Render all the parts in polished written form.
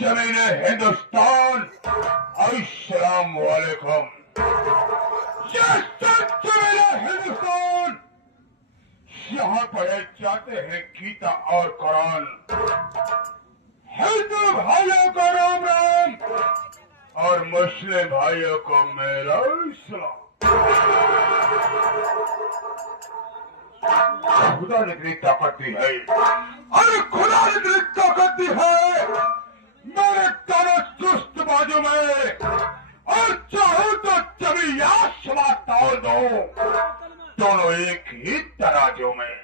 जमीन हिंदुस्तान, अस्सलाम वालेकुम। हिंदुस्तान, यहाँ पढ़े जाते हैं गीता और कुरान। हिंदू भाइयों को राम राम और मुस्लिम भाइयों को मेरा सलाम। खुदा ने इतनी ताकत दी है और खुदा ने इतनी ताकत दी है मेरे दोनों चुस्त बाजू में, और चाहूं तो जमीया शमा तोड़ दो दोनों एक ही तराजू में।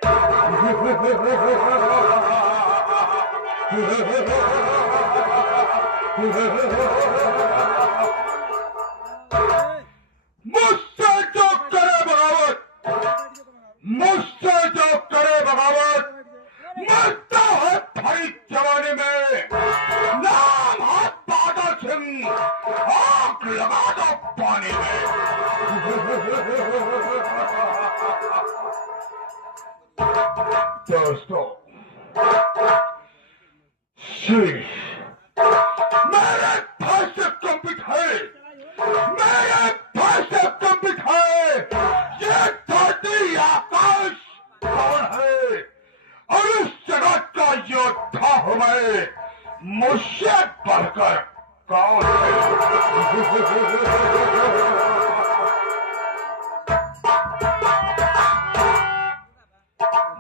मुझसे जो करे बगावत, मुझसे जो करे बगावत, मरता है भाई जवानी में। नाम है बादल सिंह, आग लगा दो पानी में। दोस्तों, शीश मेरे भाई से कंपित है, मेरे भाई से कंपित है। ये धरती आकाश कौन है और इस जगत का योद्धा हूं मैं, मुझसे बढ़कर कौन है।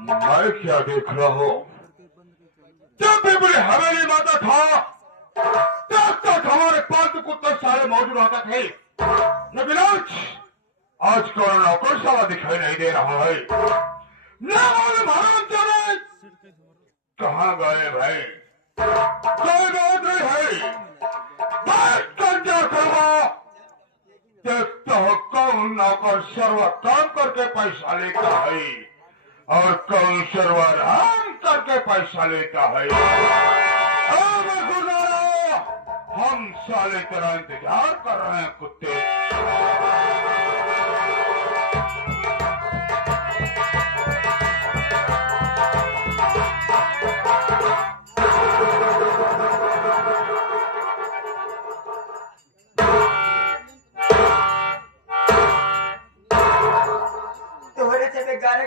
मैं क्या देख रहा हूं? जब भी बड़ी हवेली माता था तब तक हमारे पालतू कुत्ते सारे मौजूद होते थे, लेकिन आज कौन नौकर साला दिखाई नहीं दे रहा है। कहाँ गए भाई? कोई बात नहीं है, बैठ कर क्या करूँगा? देखता हो कौन नौकर सर्व काम करके पैसा लेता है और कौन सर्वराम करके पैसा लेता है। हम साले तेरा इंतजार कर रहे हैं कुत्ते।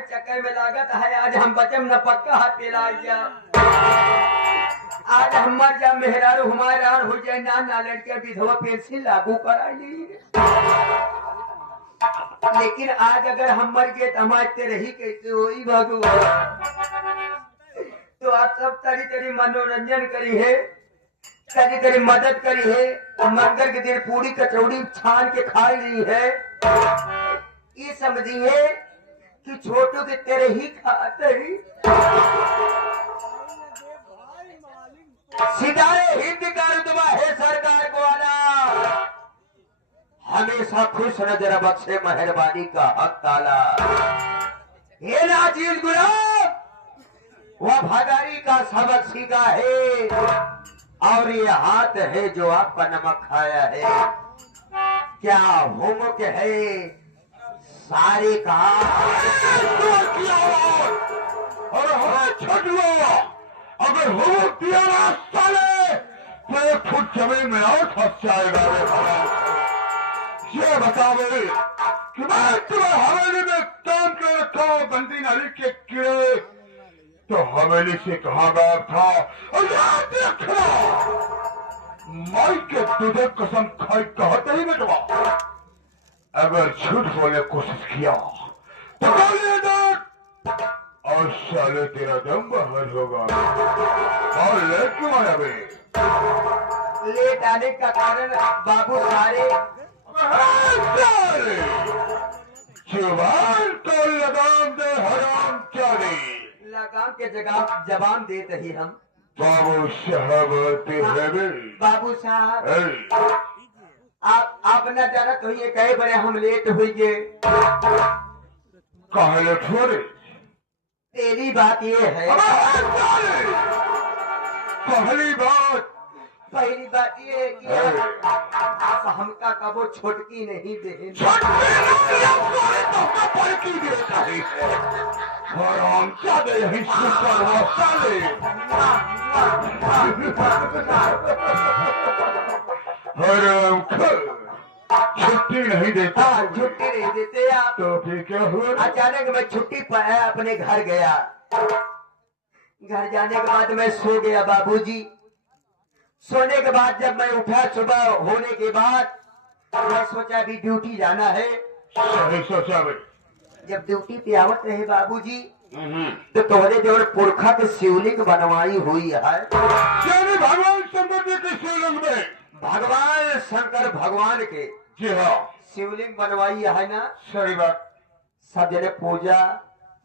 चक्कर में लागत है आज हम बचम न पक्का हाथ पेला गया। आज हम मर जा मेहरारू हमारा हो जाए ना ना लड़के विधवा पेंशन लागू करा ली। लेकिन आज अगर हम मर गए तो हमारे तेरे ही कैसे होई भगवान। तो आप सब तरी तरी मनोरंजन करी है, तरी तरी मदद करी है। मंगल के दिन पूरी कचौड़ी छान के खाई ली है। ये समझिए कि छोटू के तेरे ही खाते ही सितारे हिंद का रुतबा है सरकार को आला। हमेशा खुश नजर बख्शे मेहरबानी का हक ताला। ये नाचीज गुलाब वफादारी का सबक सीखा है और ये हाथ है जो आपका नमक खाया है। क्या होमवर्क है सारे का और छट लो। अगर होमवर्क दिया ना साले तो 1 फुट जमीन में और फंस जाएगा। ये बताओ कि मैं तुम्हें हवेली में काम कर रखा हूँ, बंदी नाली के कीड़े तो हवेली से कहाँ गायब था। और याद रखना, माई के तुझे कसम खाई कहते ही बेटवा, अगर झूठ बोलने कोशिश किया तो और साले तेरा दम बाहर होगा। और लेट क्यों आया बे? लेट आने का कारण बाबू सारे जुबान को लगाम दे हराम चाली। लगाम के जगह जबान देते ही हम बाबू साहब आते हैं बे। बाबू साहब आप न जानत होइए कई बड़े हम लेट हुई। कहा लेट हो रे? तेरी बात ये है, पहली बात पहली बात ये है कि आप हमका कबो छोटकी नहीं दे। पलकी देता है और हम चाहे यही सुपर वाले छुट्टी नहीं देता। छुट्टी नहीं देते आप। तो फिर क्या हुआ? अचानक मैं छुट्टी पर अपने घर गया। घर जाने के बाद मैं सो गया बाबूजी। सोने के बाद जब मैं उठा सुबह होने के बाद मैं सोचा अभी ड्यूटी जाना है। सही सोचा भाई। जब ड्यूटी पे आवत रहे बाबूजी तो तोहरे जो पुरखा के शिवलिंग बनवाई हुई है। भगवान शंकर जी के शिवलिंग में भगवान शंकर भगवान के जी हाँ शिवलिंग बनवाई है ना। सही बात। सब जने पूजा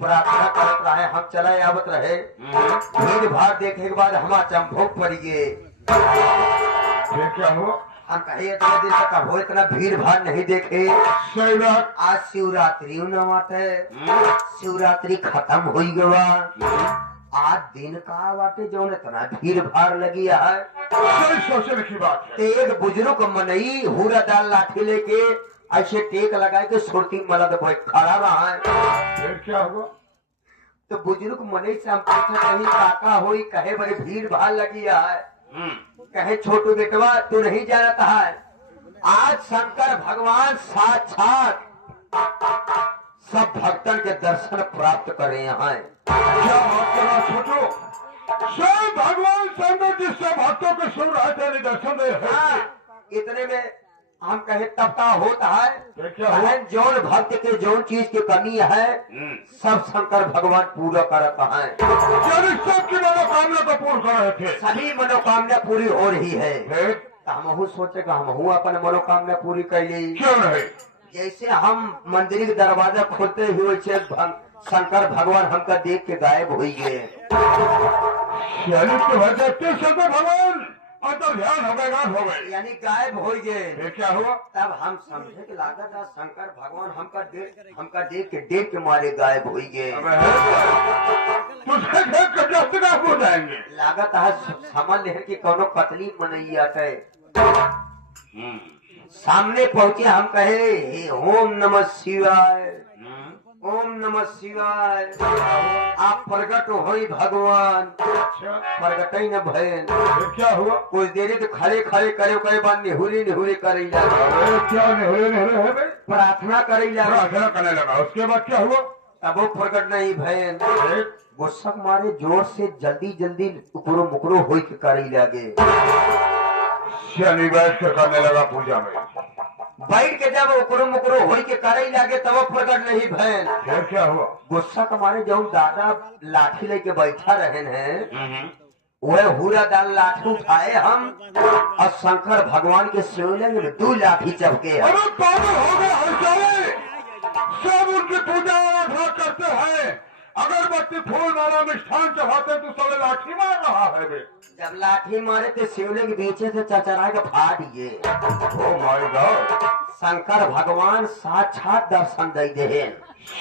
प्रार्थना करत रहे। हम चलाए आवत रहे। भीड़ भाड़ देखे के बाद हम चंभोग पड़ गए। फिर क्या हुआ? हम कहे इतना दिन तक हो इतना भीड़ भाड़ नहीं देखे। सही बात। आज शिवरात्रि नवाते शिवरात्रि खत्म हो गवा। आज दिन का बाटे जो इतना भीड़ भाड़ लगी है। सही सोचने की बात है। एक बुजुर्ग मनई हुरा दाल लाठी लेके ऐसे टेक लगाए के सुरती मलद खड़ा रहा है। फिर क्या हुआ? तो बुजुर्ग मनई से हम पूछा कहीं काका हुई कहे बड़ी भीड़ भाड़ लगी है। कहे छोटू बेटवा तू नहीं जानता है आज शंकर भगवान साक्षात सब भक्तन के दर्शन प्राप्त करे हैं। क्या बात करा छोटू? सब भगवान शंकर जी सब भक्तों के सुन रहे थे दर्शन दे रहे हाँ, थे। इतने में हम कहे तब का होता है। क्या हुआ? जौन भक्त के जौन चीज की कमी है सब शंकर भगवान पूरा करता है। सबकी मनोकामना को पूर्ण कर रहे थे। सभी मनोकामना पूरी हो रही है। फिर? तो हम सोचे हम अपन मनोकामना पूरी कर ली। क्यों नहीं? जैसे हम मंदिर के दरवाजा खोलते हुए शंकर भगवान हमका देख के गायब हो गए। शंकर भगवान अंतर ध्यान हो गए यानी गायब हो गए। फिर क्या हुआ? तब हम समझे कि लागत है शंकर भगवान हमका देख के मारे गायब हो गए। तुझे देख कर जस्ट का हो जाएंगे। लागत है समझ ले कि कोनो कतली मनई आते। सामने पहुंचे हम कहे हे ओम नमः शिवाय ओम नमः शिवाय। आप प्रकट होई भगवान। प्रकट ही न भयन। फिर क्या हुआ? कुछ देरी तो खड़े खड़े करे बाद निहुरी करे क्या नहीं प्रार्थना करे प्रार्थना करने लगा। उसके बाद क्या हुआ? तब वो प्रकट नहीं भयन। गुस्सा मारे जोर से जल्दी उकरो मुकरो हो करे लगे। शनि बैठ कर करने लगा पूजा में। बैठ के जब उकरो मुकरो हो के करे लगे तब प्रकट नहीं भयन। फिर क्या हुआ? गुस्सा कमारे जो दादा लाठी लेके बैठा रहे हैं वह हुरा दाल लाठी उठाए हम और शंकर भगवान के शिवलिंग में 2 लाठी चपके। अरे पागल हो गए हमारे। सब उनकी पूजा आराधना करते हैं। अगरबत्ती फूल माला मिष्ठान चढ़ाते तो सब लाठी मार रहा है बे। जब लाठी मारे तो शिवलिंग पीछे से चचरा के फाट गए। Oh my God. शंकर भगवान साक्षात दर्शन दे दे।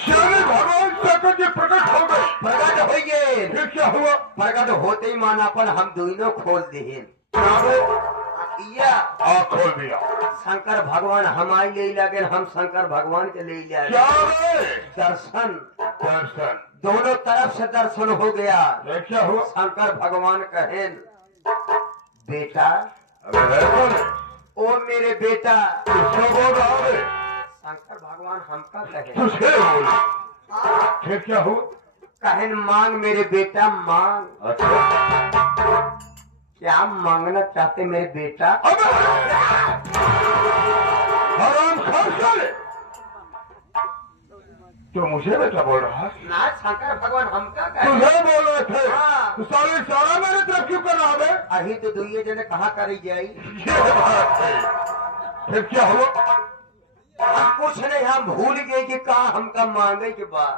भगवान शंकर जी प्रकट हो गए। प्रकट हो गए। फिर क्या हुआ? प्रकट होते ही मानापन हम दोनों खोल दे। खोल दिया। शंकर भगवान हमारे ले लगे हम शंकर भगवान के ले क्या दर्शन दोनों तरफ से दर्शन हो गया। क्या हुआ? शंकर भगवान कहे बेटा ओ मेरे बेटा। शंकर भगवान हमका कहे फिर क्या हुआ? कहन मांग मेरे बेटा मांग। क्या मांगना चाहते मेरे बेटा? हराम खाए तो मुझे बेटा बोल रहा है ना। शंकर भगवान हमका कहे तुझे बोल रहे थे। हाँ। तो सारे सारा मेरे तरफ क्यों कर रहा है? अही तो दुनिया जने कहा करी जाई। ये बात है। फिर क्या हुआ? हम कुछ नहीं हम भूल गए कि कहा हमका मांगे के बाद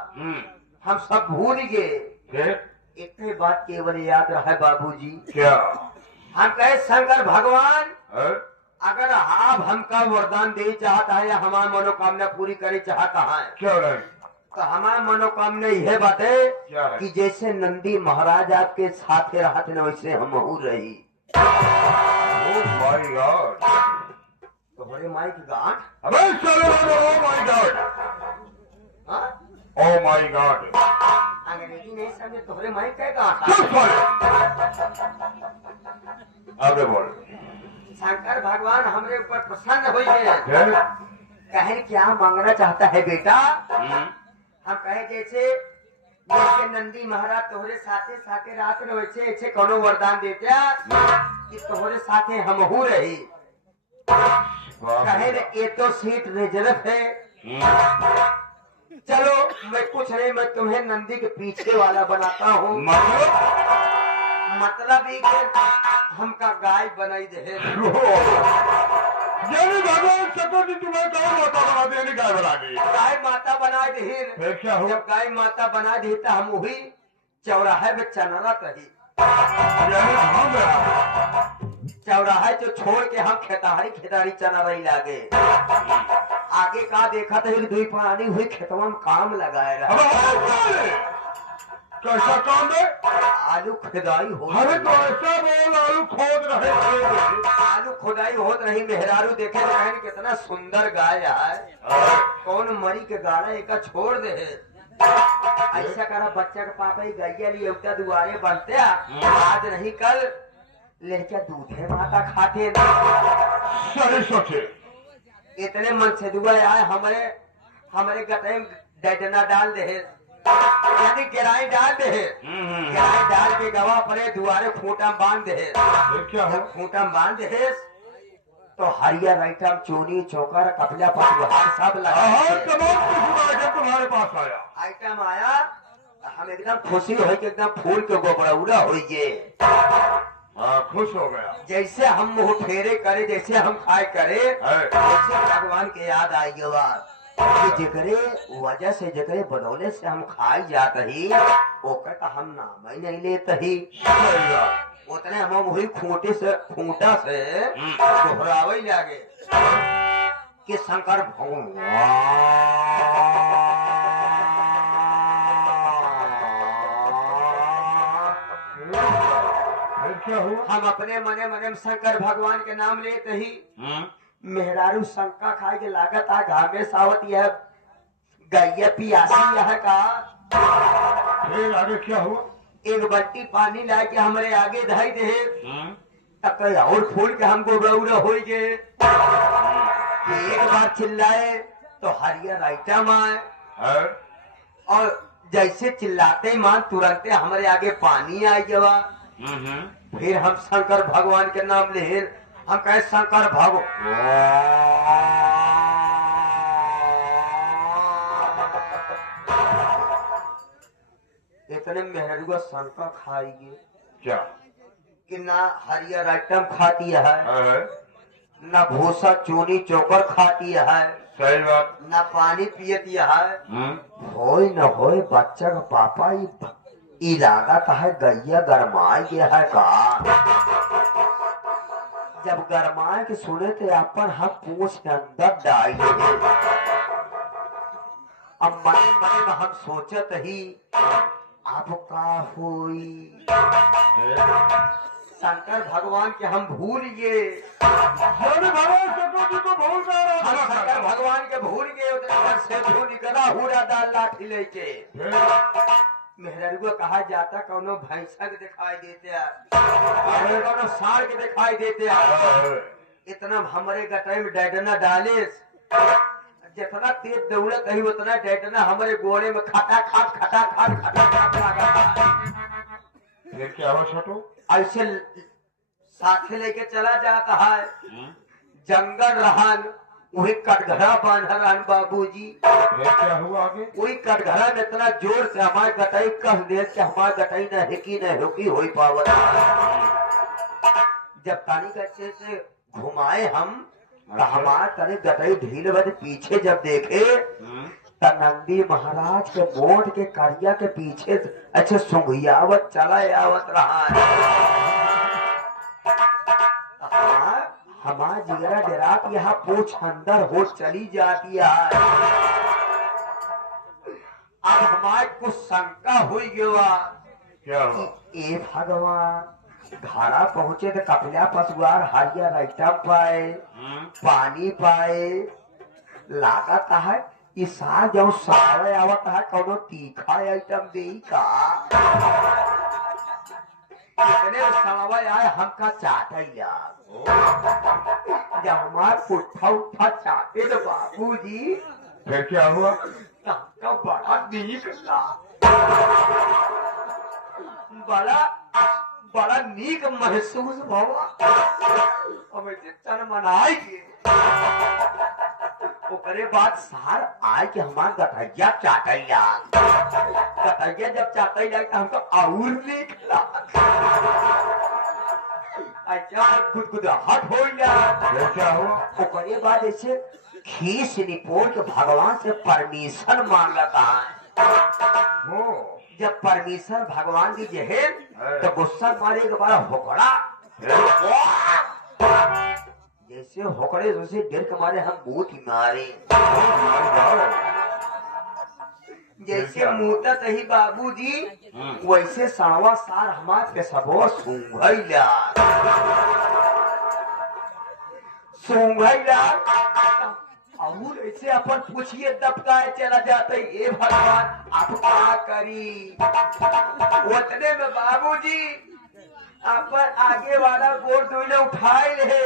हम सब भूल गए। एक ही बात केवल याद रहा बाबूजी। क्या? हम कहे शंकर भगवान है? अगर आप हमका वरदान दे चाहता है या हमारी मनोकामना पूरी करे चाहता है क्यों नहीं? तो हमारी मनोकामना यह बात है क्या है? कि जैसे नंदी महाराज आपके साथ रहते न वैसे हम रही। माय गॉड, तुम्हारे माई की गांठ। अबे साले ओ माय गॉड, हाँ? ओ माय गॉड, अंग्रेजी नहीं समझे, तुम्हारे माई क्या गांठ। चुप साले, आगे बोल। शंकर भगवान हमरे ऊपर प्रसन्न हुई है। फिर? कहे क्या मांगना चाहता है बेटा। हम कहे जैसे नंदी महाराज तोहरे साथे साथे रात में वैसे ऐसे कोनो वरदान देते कि तोहरे साथे हमहू रही। कहे ये तो सीट रिजर्व है। चलो मैं कुछ नहीं, मैं तुम्हें नंदी के पीछे वाला बनाता हूँ। मतलब ही हमका गाय बनाई दे। यानी भगवान चतुर्थी तुम्हें गाय माता बना देने, गाय बना दी, गाय माता बना दी। फिर क्या हुआ? जब गाय माता बना दी तो हम वही चौराहे में चनरत रही। चौराहे जो छोड़ के हम खेतारी खेतारी चना रही लागे। आगे का देखा तो एक दुई पानी हुई खेतवा में काम लगाए रहा। कैसा काम है? आलू खुदाई हो। अरे तो ऐसा बोल, आलू खोद रहे थे। आलू खुदाई होत रही। मेहरारू देखे तो कितना सुंदर गाय है। कौन मरी के गाड़ा एक छोड़ दे। ऐसा करा बच्चा के पापा ही गैया लिए उठा दुआरे बनते आज नहीं कल लड़का दूधे माता खाते। सही सोचे। इतने मन से दुआ आए हमारे गटे में डैडना डाल दे, यानी गिराई डाल दे। गिराई डाल के गवा पड़े दुआरे खूंटा बांध दे। क्या हो? खूंटा बांध दे तो हरियर आइटम चोनी चौकर कपड़ा पटुहार सब लगा तुम्हारे पास आया। आइटम आया। हम एकदम खुशी हो के एकदम फूल के गोबरौरा हो गए। खुश हो गया। जैसे हम मुंह फेरे करे, जैसे हम खाए करे, वैसे भगवान के याद आई जकरे वजह से जकरे बनौले से हम खाई जात ही ओकर तो हम नाम ही नहीं लेते ही। उतने हम वही खूंटा से दोहरावे लागे कि शंकर भगवान क्या हुआ? हम अपने मने मने में शंकर भगवान के नाम लेते ही मेहरारू शंका खाए के लागत आ घामे सावत यह गैया पियासी यह का। फिर आगे क्या हुआ? एक बल्टी पानी ला के हमारे आगे धाई दे तब और फूल के हमको गौरा हो गए। एक बार चिल्लाए तो हरियर आइटम आए और जैसे चिल्लाते मान तुरंते हमारे आगे पानी आ गया। फिर हम शंकर भगवान के नाम ले हम कहे शंकर भगवान। इतने मेहरुआ शंकर खाइए क्या कि ना हरियर आइटम खाती है, ना भूसा चोनी चोकर खाती है, सही बात। ना पानी पियती है। होय न होय बच्चा का पापा इरादा का है गैया गरमाए गया है का। जब गरमाए के सुने थे अपन हम पूछ के अंदर डाल दिए। अब मने मने में हम सोचत ही अब का हुई शंकर भगवान के हम भूल गए। भगवान चतुर्थी को भूल गए। हम शंकर भगवान के भूल गए। उतने पर से धू निकला हुआ डाल लाठी लेके मेहरुआ कहा जाता कौनो भैंसा के दिखाई देते कौनो साढ़ के दिखाई देते। इतना हमारे गटाई में डैडना डाले जितना तेज दौड़त है उतना डैडना हमारे गोड़े में खटा खाट लगा। फिर क्या हुआ छोटू? ऐसे साथे लेके चला जाता है। जंगल रहन वही कटघरा बांधल रहन बाबूजी। फिर क्या हुआ आगे? वही कटघरा में इतना जोर से हमारे गटाई कह दे कि हमारे गटाई न हिकी न हुकी हो पावत। जब तानी का अच्छे से घुमाए हम हमारे तने गटाई ढील बद पीछे जब देखे त नंदी महाराज के मोट के करिया के पीछे अच्छे सुंघियावत चला आवत रहा है। हमारा जिगरा डरात यहाँ पूछ अंदर हो चली जाती है। अब हमारे कुछ शंका हुई गया क्या हुआ? ए भगवान घाड़ा पहुंचे तो कपिला पशुआर हरियर आइटम पाए, पानी पाए, लागत है ईसा जो सावे आवत है कौनो तीखा आइटम दे का इतने सावे आए हमका चाटैया जब हमार पुट्ठा उठा चाटे तो बाबूजी फिर क्या हुआ? हमका बड़ा नीक ला बड़ा नीक महसूस हुआ। हमें चन मनाई ओकरे बाद सार आए कि हमार गठैया चाटैया जब चाटैया तो हमको और नीक अच्छा गुदगुदाहट हो फिर क्या हुआ? ओकरे बाद ऐसे खीस निपोर के भगवान से परमिशन मांगता है। जब परमिशन भगवान की जहे तो गुस्सा मारे के बाद होकड़ा जैसे होकड़े जैसे डर के मारे हम बूथ मारे जैसे मुता तही बाबूजी वैसे सावा सार हमार के सबो सूंघैला और ऐसे अपन पूछिए दबकाए चला जाते ये भगवान आप क्या करी उतने में बाबूजी अपन आगे वाला गोड़ दोले उठाए ले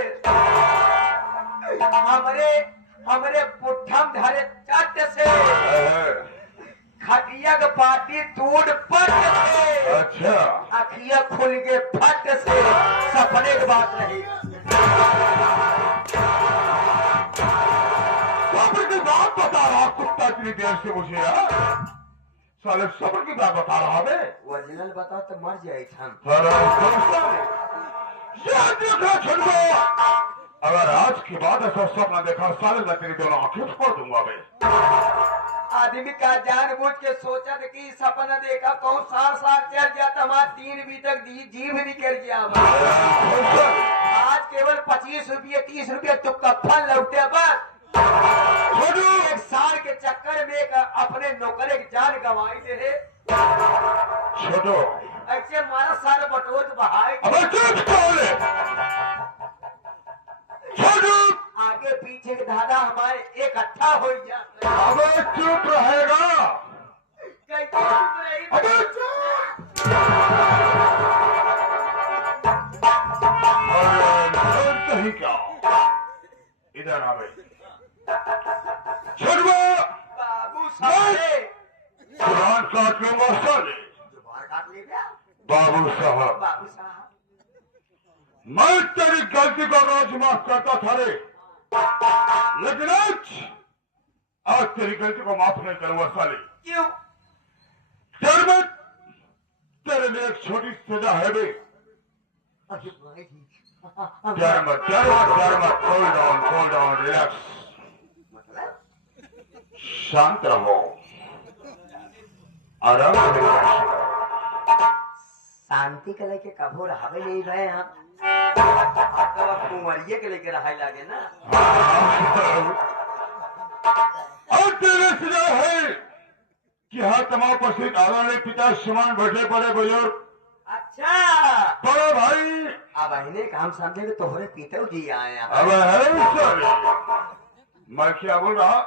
हमरे पुट्ठम धरे चट से खटिया के पाटी टूट पट से अच्छा अखिया खुल के फट से सपने की बात नहीं सब्र की बात बता रहा कुत्ता इतनी देर से मुझे साले सब्र की बात बता रहा है। ओरिजिनल बता तो मर जाए देखा छो अगर आज के बाद ऐसा सपना देखा साले मैं तेरी दोनों आंखें फोड़ दूंगा मैं। आदमी का जानबूझ के सोचा कि सपना देखा कौन साल साल चल जाता हमारा 3 भी तक जीव निकल गया आज केवल 25 रुपये 30 रुपये तुक्का फल लौटे बस एक साल के चक्कर में एक अपने नौकर की जान गंवाई दे छोटो ऐसे मारा सारे बटोर बहाए आगे पीछे के धागा हमारे इकट्ठा हो जाते अबे चुप रहेगा अबे कहीं क्या इधर आ गई बाबू साले जुबान काट लूंगा साले जुबान काट लेगा बाबू साहब मैं तेरी गलती को रोज माफ करता था रे लेकिन आज तेरी गलती को माफ नहीं करूंगा साले। क्यों? तेरे लिए एक छोटी सजा है बे। डर मत कूल डाउन रिलैक्स शांत रहो आराम से शांति के लेके कभो रहे नहीं गए हम कुंवरिये के लेके रहा लागे ना और तेरे सजा है कि हाँ तमाम पश्चिम आदरणीय पिता समान बैठे पड़े बुजुर्ग। अच्छा बड़े भाई अब अहने काम समझे कि तोहरे पिता जी आए अब है मैं क्या बोल रहा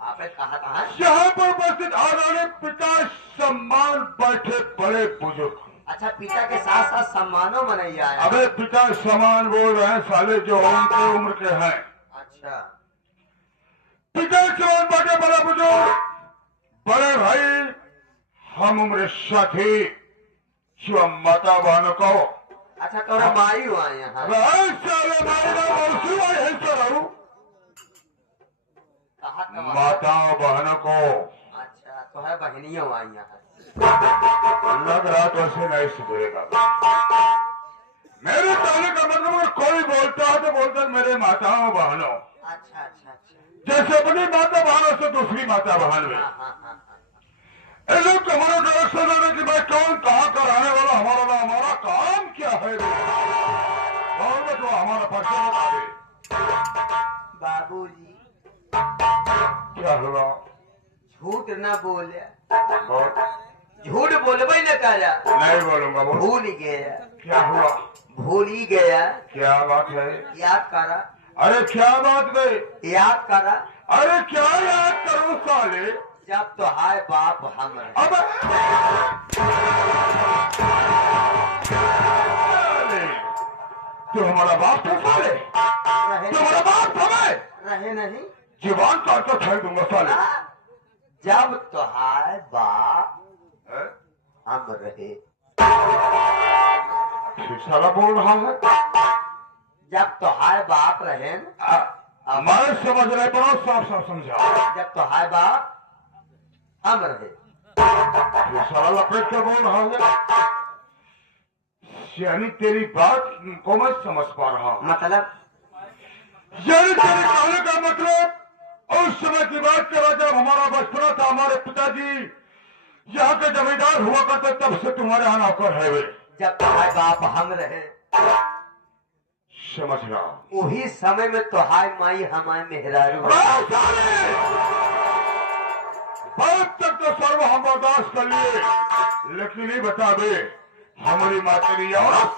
आपने कहा था यहाँ पर उपस्थित आदरणीय पिता सम्मान बैठे बड़े बुजुर्ग। अच्छा पिता के साथ साथ सम्मानों मनाई आया। अबे पिता समान बोल रहे हैं साले जो उनकी उम्र के हैं। अच्छा पिता समान बैठे बड़े बुजुर्ग बड़े भाई हम उम्र साथी शिव माता बहनों को। अच्छा तोरा माई हुआ यहाँ माताओं बहनों को। अच्छा तो है बहनियों आई यहाँ लग रहा तो ऐसे नहीं सुधरेगा। मेरे कहने का मतलब अगर कोई बोलता है तो बोलता है मेरे माताओं बहनों। अच्छा अच्छा अच्छा जैसे अपनी माता बहनों से दूसरी माता बहन में ये लोग हमारा डायरेक्शन देने की भाई कौन कहाँ का रहने वाला हमारा काम क्या है तो हमारा पर्चा बता दे। बाबूजी क्या हुआ? झूठ न बोले झूठ बोलबे न करा। नहीं बोलूंगा। बोल। भूल ही गया। क्या हुआ? भूल ही गया। क्या बात है? याद करा। अरे क्या बात गई? याद करा। अरे क्या याद करूं साले? जब तो हाय बाप हम अब तू हमारा बाप था साले? तू हमारा बाप था? मैं रहे नहीं। जीवान काट कर फेंक दूंगा साले। जब तो हाय बाप हम रहे। फिर साला बोल रहा है। जब तो हाय बाप रहे मैं समझ रहे पर साफ साफ समझा। जब तो हाय बाप हम रहे। फिर साला लपेट कर बोल रहा है। यानी तेरी बात को मैं समझ पा रहा हूं। मतलब यानी तेरे कहने का मतलब उस समय की बात करा जब हमारा बचपना था, हमारे पिताजी यहाँ के जमींदार हुआ करते, तब से तुम्हारे यहाँ नौकर है वे। जब तो हाय बाप हम रहे। समझ रहा हूं। वही समय में तो हाय माई हमारे मेहरारू। बहुत तक तो सर्व हम बर्दाश्त कर लिए, लेकिन ये बता दे हमारी माँ तेरी औरत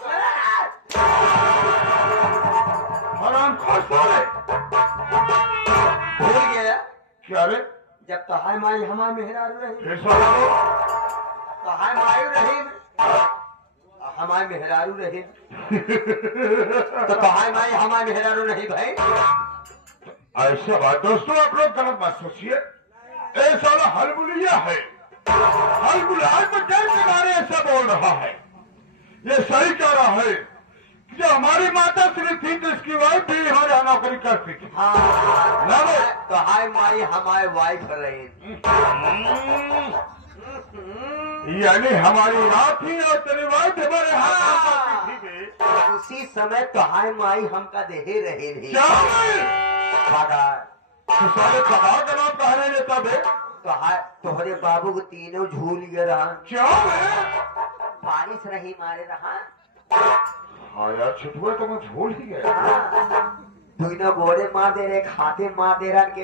हराम खोसा है। भूल गया। क्या रे? जब तो हाय माई हमारे मेहरारू रही। फिर साला बोल। तो हाय माई रही हमारे मेहरारू रही। तो हाय माई हमारे मेहरारू नहीं भाई। ऐसा बात दोस्तों आप लोग गलत मत सोचिए। ये साला हलबुलिया है। हलबुलिया तो डर के मारे ऐसा बोल रहा है। ये सही कह रहा है कि जो हमारी माता श्री थी तो इसकी वाइफ भी हमारे यहाँ नौकरी करती थी। हाँ तो हाय माई हमारे वाइफ रही। यानी हमारी माँ थी और तेरी वाइफ हमारे यहाँ काम करती थी। उसी समय तो हाय माई हमका देहे रहे थे। क्या तो साले कबाड़ का नाम कहने देता है। तो हाय तोहरे बाबू को तीनों झूल गए रहा। क्या बारिश रही मारे रहा। हाँ यार छुटुआ तो मैं भूल ही गया। दुनो गोरे मार दे रहे, खाते मार दे रहा के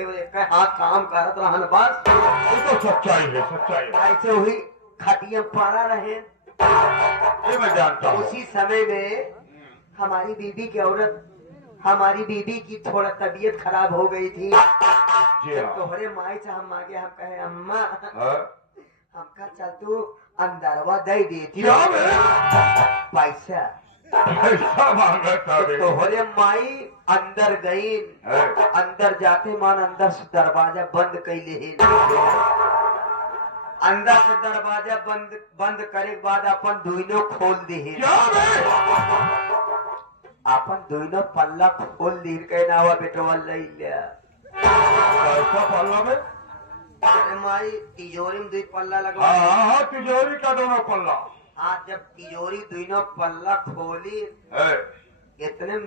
हाथ काम करत रहन बस। ये तो सच्चाई है, सच्चाई है। ऐसे हुई खटिया पारा रहे। ये मैं जानता हूँ। उसी समय में हमारी बीबी की औरत हमारी बीबी की थोड़ा तबीयत खराब हो गई थी। जी हाँ। तोहरे माई से हम मांगे, हम कहे अम्मा हाँ? हमका चल तू अंदरवा दे देती क्या पैसा। पैसा मांगा था बे। तोहरे माई अंदर गई। अंदर जाते मान अंदर से दरवाजा बंद कैले। अंदर से दरवाजा बंद करे के बाद अपन दुनो खोल दी। अपन दोनों पल्ला खोल दी के नावा बेटवा ले लिया। कैसा पल्ला में? अरे माई तिजोरी में 2 पल्ला लगा। हाँ तिजोरी का दोनों पल्ला। हाँ जब तिजोरी दोनों पल्ला खोली इतने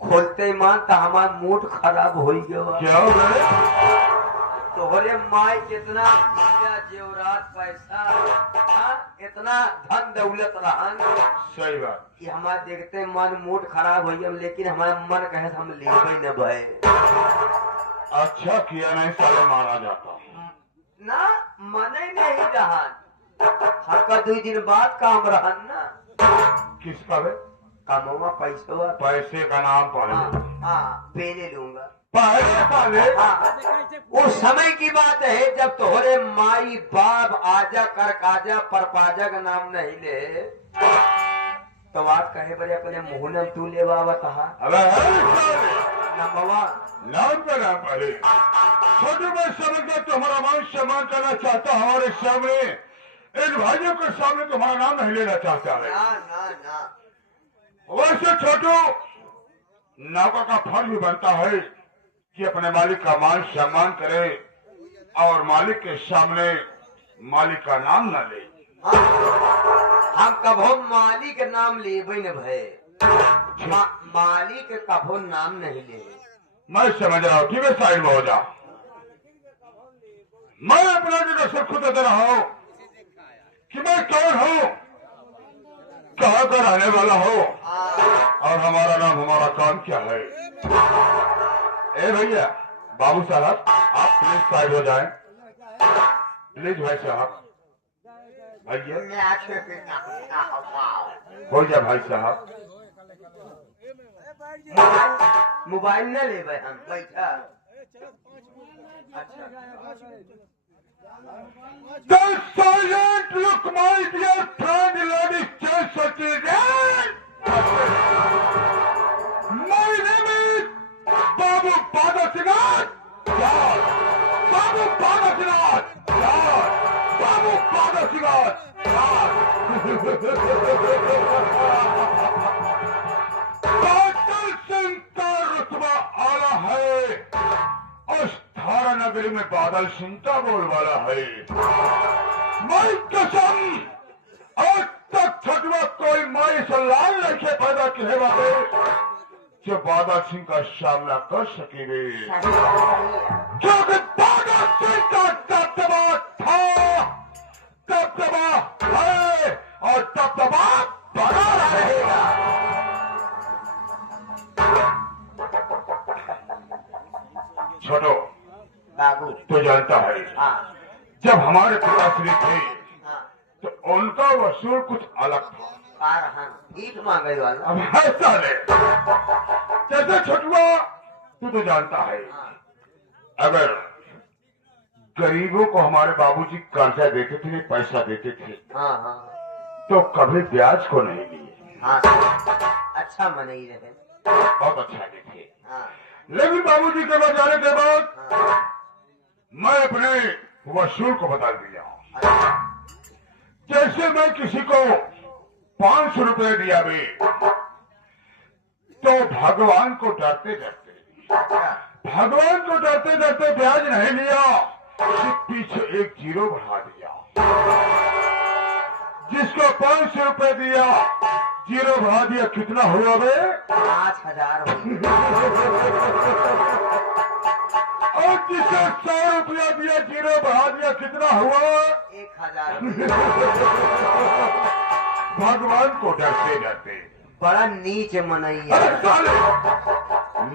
खोलते मान तो हमारा मूड खराब हो गया। क्या हो गया? तोहरे माई कितना जेवरात पैसा इतना धन दौलत रहन। सही बात। कि हमारे देखते मन मूड खराब हो गया, लेकिन हमारे मन कहे हम लेबे न भय। अच्छा किया नहीं साले मारा जाता ना मन ही नहीं रहन। हल्का 2 दिन बाद काम रहन ना। किसका बे? कमवा पैसा पैसे का नाम पर हाँ पहले लूंगा। पहले साले उस समय की बात है जब तोहरे माई बाप आजा कर काजा परपाजा का नाम नहीं ले तो बात कहे बड़े अपने मुंह में तू ले बाबा कहा। नंबवा नाम का नाम पहले छोटे भाई समझ कर तुम्हारा मान सम्मान करना चाहता हमारे सामने, इन भाइयों के सामने तुम्हारा नाम नहीं लेना चाहता है। ना ना ना वैसे छोटू नौका का फर्ज भी बनता है कि अपने मालिक का मान सम्मान करे और मालिक के सामने मालिक का नाम न ले। हम कभो मालिक नाम लेबे न भय। मालिक कभो नाम नहीं ले। मैं समझ रहा हूँ। ठीक है साइड में हो जा। मैं अपना जगह से खुद दे रहा हूँ कि मैं कौन हूँ, कहाँ का रहने वाला हूँ और हमारा नाम हमारा काम क्या है। ए भैया बाबू साहब आप प्लीज साइड हो जाएं। प्लीज भाई साहब आइए मैं आंखें पे हो जा भाई साहब। मोबाइल न ले हम बैठा। अच्छा The silent look, my dear friend, ladies and gentlemen. My name is Babu Padasinath. Babu Padasinath. Babu Padasinath. बादल सिंह का रुतबा आला है और थारा नगरी में बादल सिंह का बोलबाला है। मैं कसम आज तक छठवा कोई माई से लाल लड़के पैदा किए वाले जो बादल सिंह का सामना कर सकेंगे, क्योंकि बादल सिंह का दबदबा था, दबदबा है और दबदबा बना रहेगा। छोटो बाबू तो जानता है हाँ जब हमारे पिताश्री थे हाँ तो उनका वसूल कुछ अलग था। भीख मांगे वाला। अब ऐसा नहीं, जैसे छठुआ तू तो जानता है अगर गरीबों को हमारे बाबूजी कर्जा देते थे, पैसा देते थे हाँ हाँ तो कभी ब्याज को नहीं लिए। हाँ अच्छा मन ही रहे। बहुत अच्छा नहीं थे। हाँ लेकिन बाबूजी के पास जाने के बाद मैं अपने वसूल को बता दिया। जैसे मैं किसी को 500 रुपए दिया भी तो भगवान को डरते डरते ब्याज नहीं लिया, सिर्फ पीछे एक जीरो बढ़ा दिया। जिसको 500 रुपए दिया जीरो बढ़ा दिया, कितना हुआ बे? 5000 और जिसे 100 रुपया दिया जीरो बढ़ा दिया, कितना हुआ? 1000। भगवान को डरते डरते बड़ा नीच मनैया। अरे साले,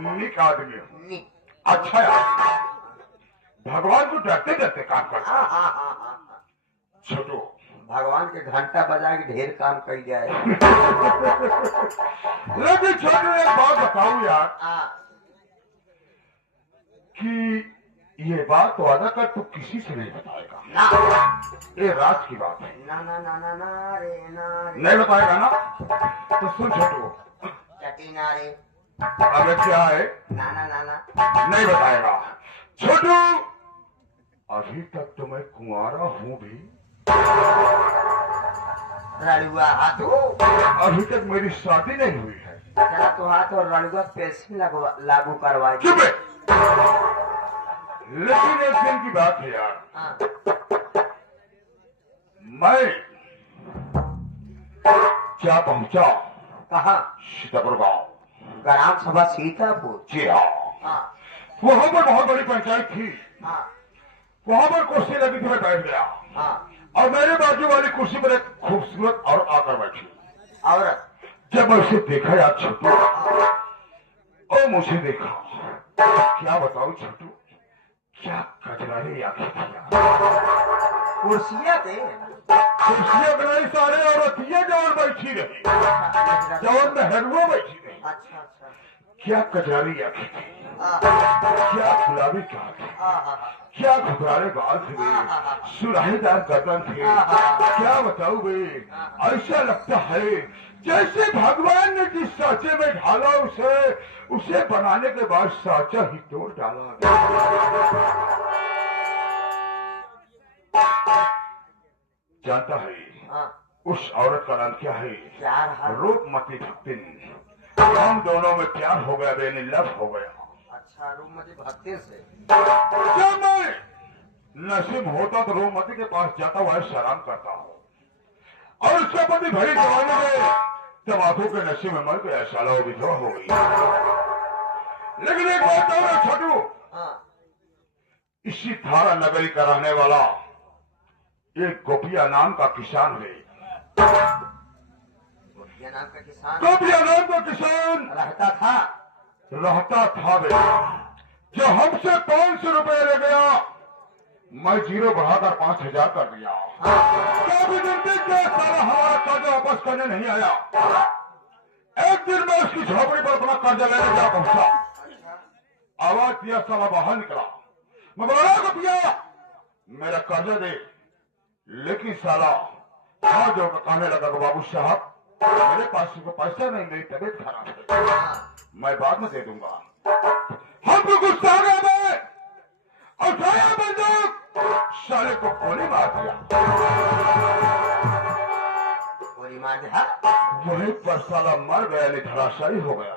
नीक आदमी हो, नीच। अच्छा आदमी, भगवान को डरते डरते काम करता। हाँ हाँ हाँ हाँ छोटो भगवान के घंटा बजा के ढेर काम कर जाए। लेकिन छोटो एक बात बताऊं यार हाँ कि ये बात वादा कर तू किसी से नहीं बताएगा ना ये राज की बात है। ना ना ना ना ना रे ना रे नहीं बताएगा ना तो सुन छोटू, चटी ना रे अबे क्या है ना ना ना ना नहीं बताएगा। छोटू अभी तक तो मैं कुंवारा हूँ भी, रड़ुआ हाथू अभी तक मेरी शादी नहीं हुई है। जरा तो हाथ और रड़ुआ पेंसिल लागू करवाए। चुप है। लेकिन एक दिन की बात है यार, हाँ मैं क्या पहुंचा कहा? सीतापुर गांव। ग्राम सभा सीतापुर। जी हाँ, हाँ वहां पर बहुत बड़ी पंचायत थी। हाँ वहां पर कुर्सी लगी थी, मैं बैठ गया हाँ और मेरे बाजू वाली कुर्सी पर एक खूबसूरत औरत आकर बैठी। औरत जब मैं उसे देखा यार छोटू, और मुझे देखा, क्या बताऊं छोटू, क्या कचरारी आंखें थी यार। कुर्सियाँ थे कुर्सियां बनाई, सारे औरतियां जवान बैठी रही, जवान में हरुआ बैठी रही। अच्छा अच्छा क्या कचरारी आंखें थी, हाँ क्या गुलाबी गाल थे, हाँ क्या घुघरारे बाल थे, सुराहीदार गर्दन थे। क्या बताऊं बे, ऐसा लगता है जैसे भगवान ने जिस सांचे में ढाला उसे बनाने के बाद सांचा ही तोड़ डाला। जानता है हाँ उस औरत का नाम क्या है? क्या रहा? रूपमती भक्तिन। हम दोनों में प्यार हो गया, बेनी लव हो गया। अच्छा रूपमती भक्ति से। जब मैं नसीब होता तो रूपमती के पास जाता हुआ सलाम करता हूँ और उसका पति भरी जवानी में तमाकू के नशे में मर गया, साला वो विधवा हो गई। लेकिन एक बात और है छोटू, हाँ इसी थारा नगरी का रहने वाला एक गोपिया नाम का किसान है। ये नाम का किसान गोपिया नाम का किसान रहता था वे, जो हमसे 500 रुपए ले गया मैं 0 बढ़ाकर 5000 कर दिया। क्या भी गिनती के सारा हमारा कर्जा वापस करने नहीं आया। एक दिन मैं उसकी झोपड़ी पर अपना कर्जा लेने जा पहुंचा। आवाज दिया, साला बाहर निकला। मैं बोला रुपया मेरा कर्जा दे, लेकिन साला हाथ जोड़कर कहने लगा कि बाबू साहब मेरे पास पैसा नहीं, मेरी तबीयत खराब है, मैं बाद में दे दूंगा। हमको गुस्सा आ गया मैं, उठाया बंदूक, साले को गोली मार दिया। गोली मार दिया? वहीं पर साला मर गया, नहीं धराशायी हो गया।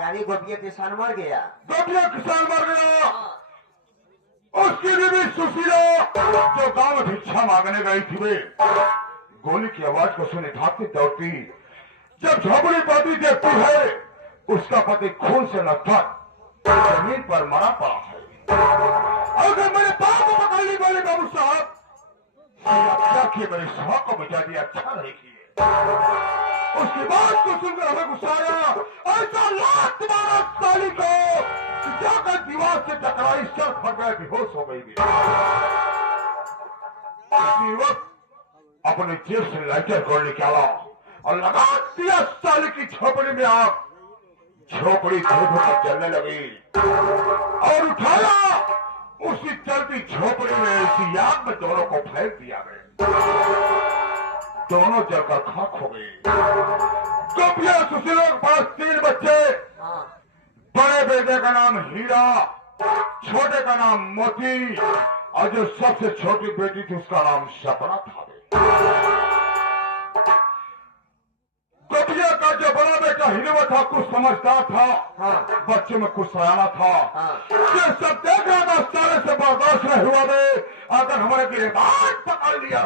यानी गोपिया किसान मर गया? गोपिया किसान मर गया। उसकी बीवी सुशीला जो गांव में भिक्षा मांगने गई थी, वे गोली की आवाज को सुने भागती दौड़ती, जब झोपड़ी पाती देखती है उसका पति खून से लथपथ जमीन पर मरा पड़ा है। अगर मेरे बाप को पकड़ ली बोले बाबू साहब क्या किए, मेरे सुहा को मिटा दिया, अच्छा नहीं किए। उसकी बात को सुनकर हमें गुस्सा आया, ऐसा लात मारा साली को जाकर दीवार से टकराई, सर फट गया, बेहोश हो गई। उसी वक्त अपने जेब से लाइटर को निकाला और लगा दिया साली की झोपड़ी में आग। झोपड़ी धूप तक जलने लगी और उठाया, उसी चलती झोपड़ी में ऐसी आग में दोनों को फेंक दिया गया। दोनों जलकर खाक हो गई। गोपिया सुशीला के पास 3 बच्चे, बड़े बेटे का नाम हीरा, छोटे का नाम मोती, और जो सबसे छोटी बेटी थी उसका नाम सपना था। गोपिया का जो बड़ा बेटा हिरवा था कुछ समझदार था, बच्चे में कुछ सयाना था। ये सब देख रहा था, सारे से बर्दाश्त नहीं हुआ वे अगर हमारे गिरफ्तार पकड़ लिया।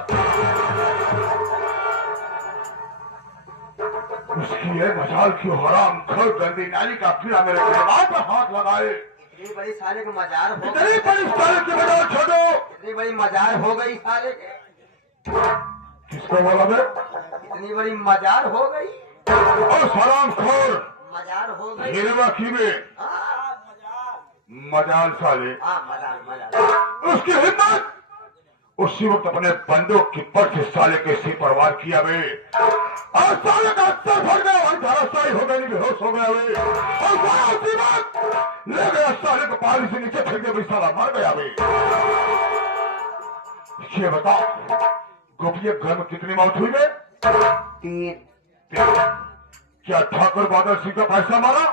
उसकी ये मजाल की हराम खोर गंदी नाली का कीड़ा मेरे गिरफ्तार पर हाथ लगाए। इतनी बड़ी साले की मजार हो इतनी बड़ी साले की मजाल छोड़ो, इतनी बड़ी मजार हो गई साले के। किसको बोला बे? इतनी बड़ी मजार हो गई और हराम खोर मजार हो गई। हिरवा की में मजाल साले। मजार। उसकी हिम्मत उसी वक्त अपने बंदूक की पट से साले के सिर पर वार किया वे, और साले का सर फट गया, वही धराशायी हो गया, बेहोश हो गया वे, और साला उसी वक्त ले गया साले को पहाड़ी से नीचे फेंक दिया, साला मर गया वे। ये बताओ गोपिया घर में कितनी मौत हुई वे? 3। क्या ठाकुर बादल सिंह का पैसा मारा?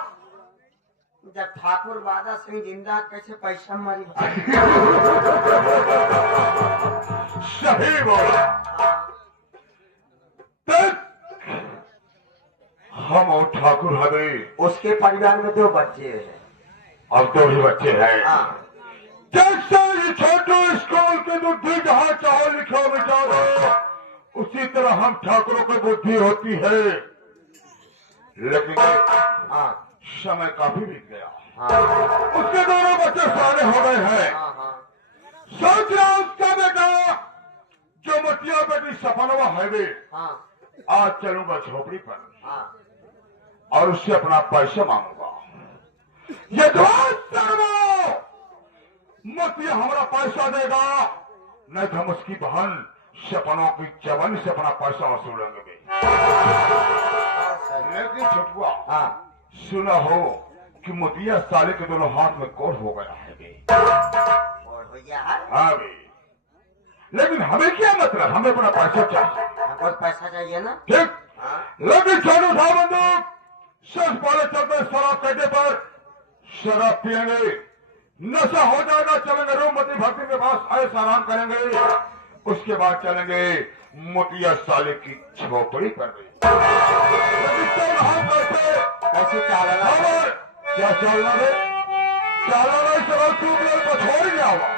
जब ठाकुर बादल सिंह जिंदा कैसे पैसा मरी भाई? सही बोला। हम और ठाकुर हमें उसके परिवार में 2 बच्चे हैं। अब 2 ही बच्चे हैं। जैसे ये छोटू स्कूल के बुद्धि जहाँ चाहो लिखो मिटा दो, उसी तरह हम ठाकुरों की बुद्धि होती है। लेकिन समय काफी बीत गया। उसके दोनों बच्चे सारे हो गए हैं। सोच रहा उसका बेटा जो मटिया बेटी सपनवा है वे, आज चलूंगा झोपड़ी पर और उससे अपना पैसा मांगूंगा। ये मटिया हमारा पैसा देगा, नहीं तो हम उसकी बहन सपनों की जवानी से अपना पैसा वसूलेंगे। लेकिन छुटुआ सुना हो कि मोतिया साले के दोनों हाथ में कोर हो गया है। हाँ बे, लेकिन हमें क्या मतलब, हमें अपना पैसा चाहिए। हमको पैसा चाहिए ना? ठीक। लेकिन छोड़ो था बंदूक, सच पहले चलते शराब कहते पर शराब पियेंगे, नशा हो जाएगा, चलेंगे रूममती भक्ति के पास, ऐसा आराम करेंगे, उसके बाद चलेंगे मोतिया साले की झोपड़ी पर। कैसे चालना? क्या चलना है? चलना शराब को छोड़ गया हुआ,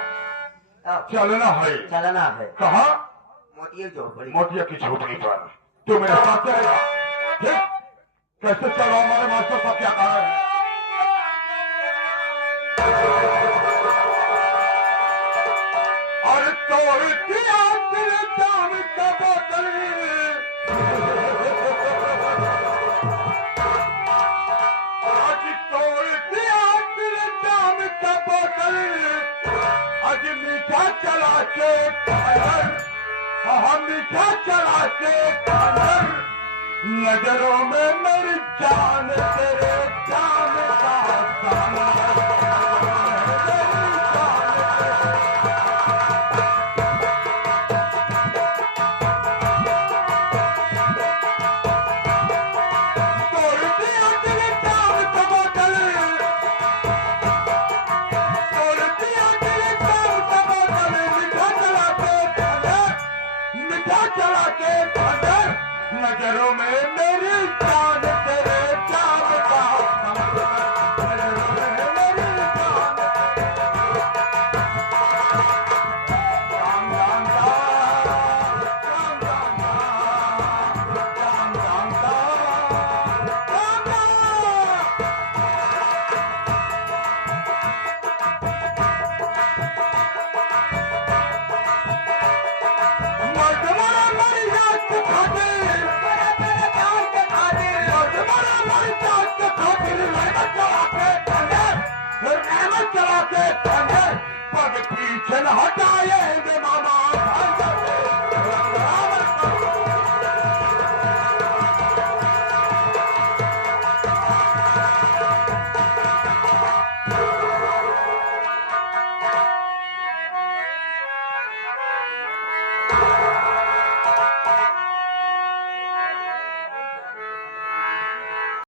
चलना है। चलना है कहा? मोतिया झोपड़ी। मोतिया की झोपड़ी पर। तो मेरे साथ चलेगा? ठीक। कैसे चलो, हमारे मास्टर साहब क्या कह रहे हैं? अरे तो का बोतल आज मीठा चला के कानर, हम मीठा चला के कानर, नजरों में मेरी जान तेरे जान का साना चला के अंदर, नजरों में मेरी जान तेरे जान का नजरों में मेरी जान राम राम राम राम राम राम राम पीछे हटाएंगे मामा